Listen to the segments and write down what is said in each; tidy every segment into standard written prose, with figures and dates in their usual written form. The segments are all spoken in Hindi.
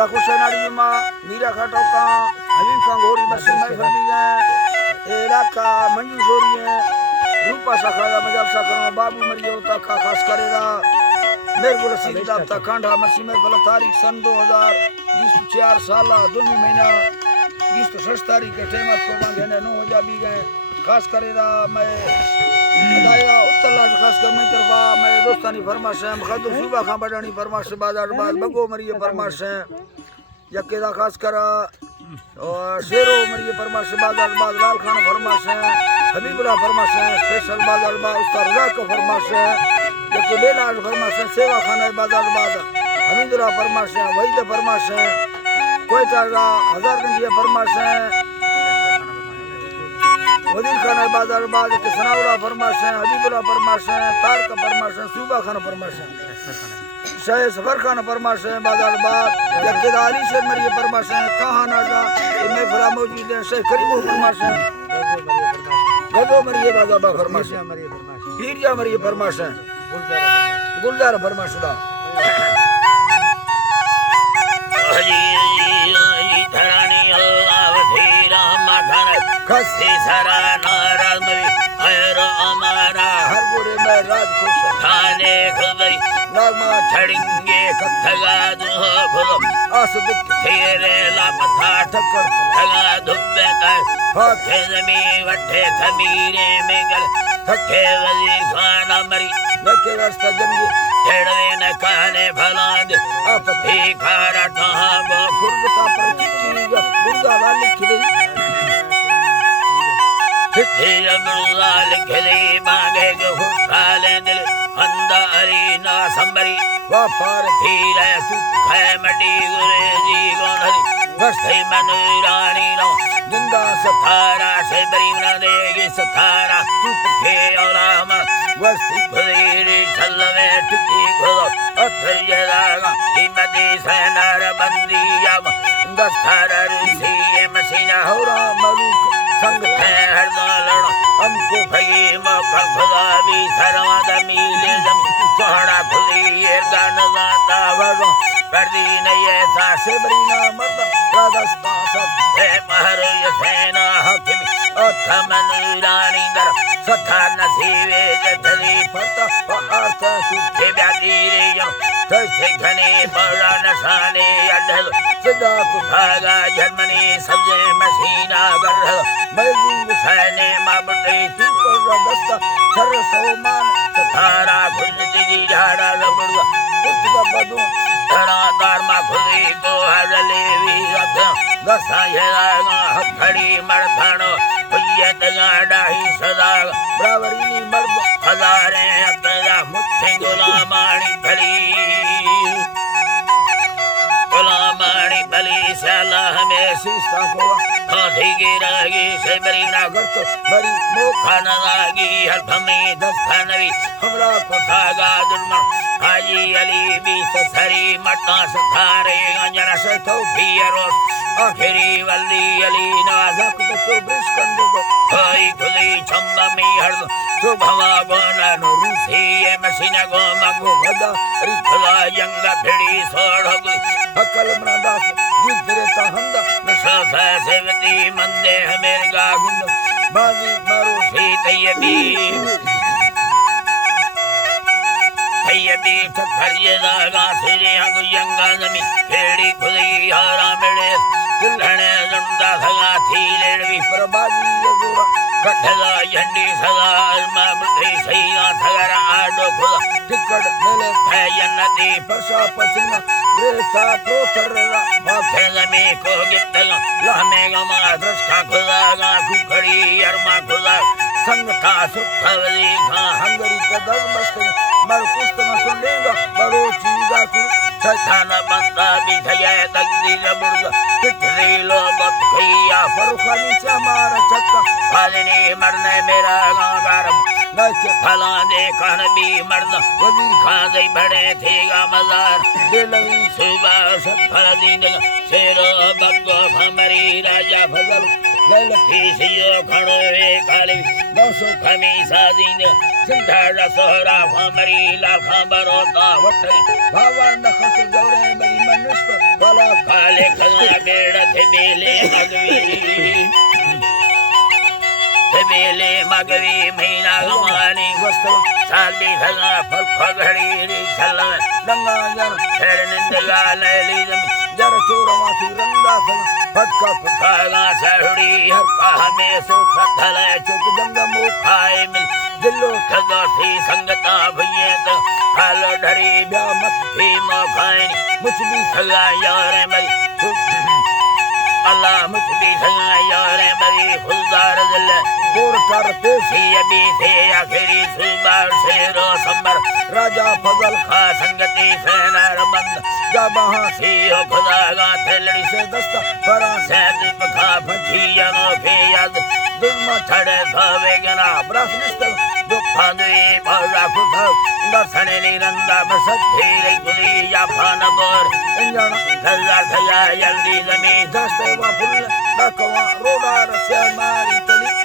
दादा खुशनाड़ी माँ मीरा खाटो का हबीब खां गोरी मसी महफिल भी गए इलाका मंजू छोरी है रूपा सखा मजाक सखा बाबू मरियो तक खास करेगा मेरे को रसीद दाता कांडा मसी महफिल तारीख सन 2024 साल 2 महीना 20 तारीख के टेम को बांधे ने 9 बजा भी गए खास करेगा मैं बताया उत्तरला खास कर मैं तरफा मैं दोस्तानी फरमाश है मखदूम सुबह खां बडानी फरमाश बाजार बाद बगो मरिए फरमाश है यकेदा खास कर और शेरो मरिए फरमाश बाजार बाद लाल खान फरमाश है हबीबुल्लाह फरमाश है स्पेशल बाजार बाद उसका रजा का फरमाश है यके बेला फरमाश है सेवा खाना बाजार बाद हमीदुल्लाह फरमाश है वहीद फरमाश है कोयटा हजारगंज फरमाश है वजीर खान बाजार बाद के सनाउल्लाह फरमाश है हबीबुल्लाह फरमाश है तारक फरमाश है सूबा खान फरमाश है शाह सफर खान फरमाश है बाजार बाद यके अली शेर मरिए फरमाश है कहां नाजा में फरा मौजूद है शेख करीम फरमाश है गदो मरिए बाजार बा फरमाश है पीरिया मरिए फरमाश है गुलजार फरमाश दा खस्ती सरा नाराज मरी हर अमारा हर गोरे में राज खुश खाने खबई नागमा छड़ेंगे कथगा दुख आस दुख तेरे लापता ठक्कर ठगा धुब्बे कर हाथ थे जमी वठे थमीरे में गल थके वजी खाना मरी नके रास्ता जंगी छड़वे न खाने फलांद आप ही खारा ठाबो गुरबता पर चिट्ठी गुरदा वाली खिले चिट्ठी अमरुदा लिखली मांगे के खुशाले दिल अंदारी ना संबरी वफार धीरे तू खे मटी गुरे जी गोनरी वस्ती मनुरानी नो जिंदा सतारा से बरी बना देगी सतारा तू पुखे और राम वस्ती खुदीरी छल्लवे टिकी खुदो अथर जलागा हिमती सैनार बंदी याम दस्तार रूसी ये मसीना हो होरा मलूक संग है हर दौलड़ हमको भगी मकर खुदा भी सरवा दमीले जम सोहना खुदी ये गान गाता वरो पर्दी नहीं ऐसा से बरीना मर्द राजस्ता सब है महर ये सेना हकीम अथमन रानी दर सथा नसीबे जथली फरता अर्थ के ब्यादीरे यो कैसे घने बड़ा नशाने अडल सिदा को भागा जर्मनी सबसे मसीना कर मैजी सैने माबटे तू पर दस्ता सर सोमान सतारा खुजती झाड़ा रबड़ुआ उत्ता बदू धरा दारमा खुदी को हजले भी रख दसा यगा हथड़ी मरथानो हुये तगाड़ा ही सदा बराबरी मर्द हजारे अकरा मुट्ठे गुलामानी भली गुलामानी भली साला हमें सीस्ता को हाथी गिरागी से बरी ना अगर तो बरी खाना लागी हर भमी दस्तानवी हमरा को धागा दुर्मन हाजी अली भी सरी मटा सथारे गंजना से तो फियरोस आखिरी वल्दी अली नाजक जक तो ब्रिश कंदे को हाई खुली चंबा में हर सुभवा गोना रूसी ये मसीना गो मगो गदा रिखला यंगा फिड़ी सोड़ोगी अकल मनादास जिधरे ताहंदा नशा सेवती मंदे हमें गागिंद बाजी मारो सी तैयबी तैयबी ठखरिये दागा सिरे हगु यंगा जमी खेड़ी खुली हारा मेरे दुल्हने जुंदा सगा थी लेड़वी पर बाजी यजोरा कठला झंडी सगा अल्मा बुद्धि सैया थगरा आडो खुदा टिकट मेले है नदी परशा पसीना ग्रेसा प्रोथररा माथे जमी को गिट्टगा लहमे गमा दृष्टा खुदा गा कुखड़ी अरमा खुदा संगता सुखवली खा हंगरी का दर मस्ते मर कुस्त न सुनेगा बड़ो चीजा कु सठाना बंदा भी थया दगदी जबुर्गा पिटरी लो बत खैया फरुखानी से हमारा चक्का फालनी मरने मेरा गागरम नके फला दे कहन भी मर्द वजीर खा गई बड़े थेगा मजार दिलवी सुबह सफल दिन शेरो बग्गो भमरी राजा फजल लैल फीसियो खड़ो वे काली दौसो खमी सादीन सिंधा सोहरा फामरी लाखा बरोता वटे बाबा नखस गौरे बई मनुष्य वाला काले खला बेड़ थे बेले मगवी महीना गमानी वस्तु साल भी खला फघड़ी री छल डंगा जर फेर निंदगा लैली जर चोरवा थी रंदा फटका खागा सहुड़ी हर कहा में सो सथल चुक जंगा मो खाए मिल दिलो खदोसी संगता भइए तो हाल डरी ब्या मत ही मोखानी मुझ भी खगा यारे मई अल्लाह मुझ भी खगा यारे मई खुलदार दिल गोर कर पेश सी अभी थे आखिरी सुबार से रो संबर राजा फजल खा संगति सेनार बंद जा बहा सी हो खुदा गा थेलड़ी से दस्ता फरा से दीप खा भजी अनोखे याद दुर्मा छड़े भावे गना ब्रास निस्तल दुखांदवी भरा खुदा दर्शने निरंदा बसती रे गुली या फान बोर इंजाना खजा खया जल्दी जमीन दस्ते वा फुल डकवा रोडा रस्या मारी तली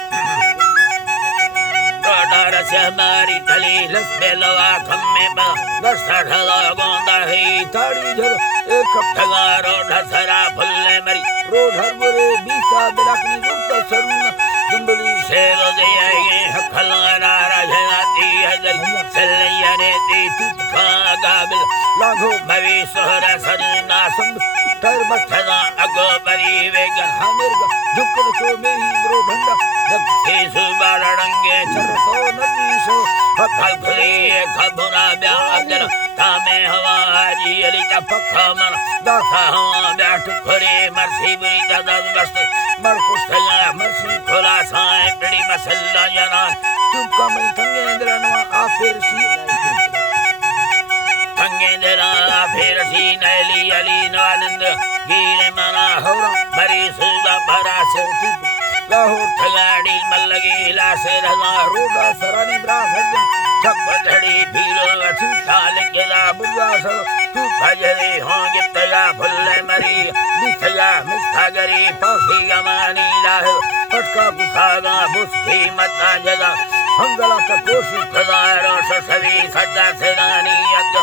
डर से हमारी तली लस बेलवा खम्मे बा दस्ता ढला गोंदा ही ताड़ी झर एक ठगारो ढसरा फुल्ले मरी रोड हर बुरे बीसा बिलाकनी गुरता सरूना दुंबली शेरो दे आए खला नारा जनाती हजर सल्लैया दी तुखा गाबिल लाघो मवी सोहरा सरना संग टायर बस ठगा अगो बरी वेगन हामिर का झुकन को में ही ब्रो भंडा जब ही सुबार रंगे चर तो नदी सो फल खुली खबुना ब्या अब्दल तामे हवा जी अली का पक्का मन दासा हवा ब्या टुखरे मरसी बुरी दादा दस्त मर कुछ ठगा मरसी खुला साए पड़ी मसल्ला जनान तुम का मैं थंगे इंद्रनवा आफिर सी संगे दरा फिर सी नैली अली नवानंद गीरे मना हौरा मरी सुदा भरा से लाहौर ठगाड़ी मल्लगी लासे रजा रोडा सरानी ब्रा हजन छप पधड़ी भीलो वसी साल गेला बुआ सो तू भजरे होंगे तया फुल्ले मरी बिथया मिठागरी पाखी गमानी लाह पटका खागा बुस्की मता जगा हमगला का कोशिश खजारो ससवी सदा सेनानी अग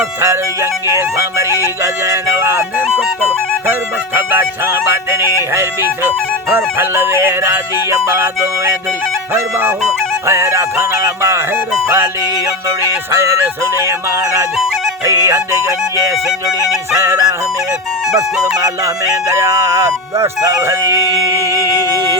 अखर यंगे समरी गजनवा नेम कप्तल खैर बस खबा छा बादनी हर बीस हर फलवे राजी अबादो एदरी हर बाहो हैरा खाना माहिर खाली अंगड़ी सैर सुलेमानज हे अंधे गंजे सिंजुड़ी नी सैरा में बस कुल माला में दया दस्त भरी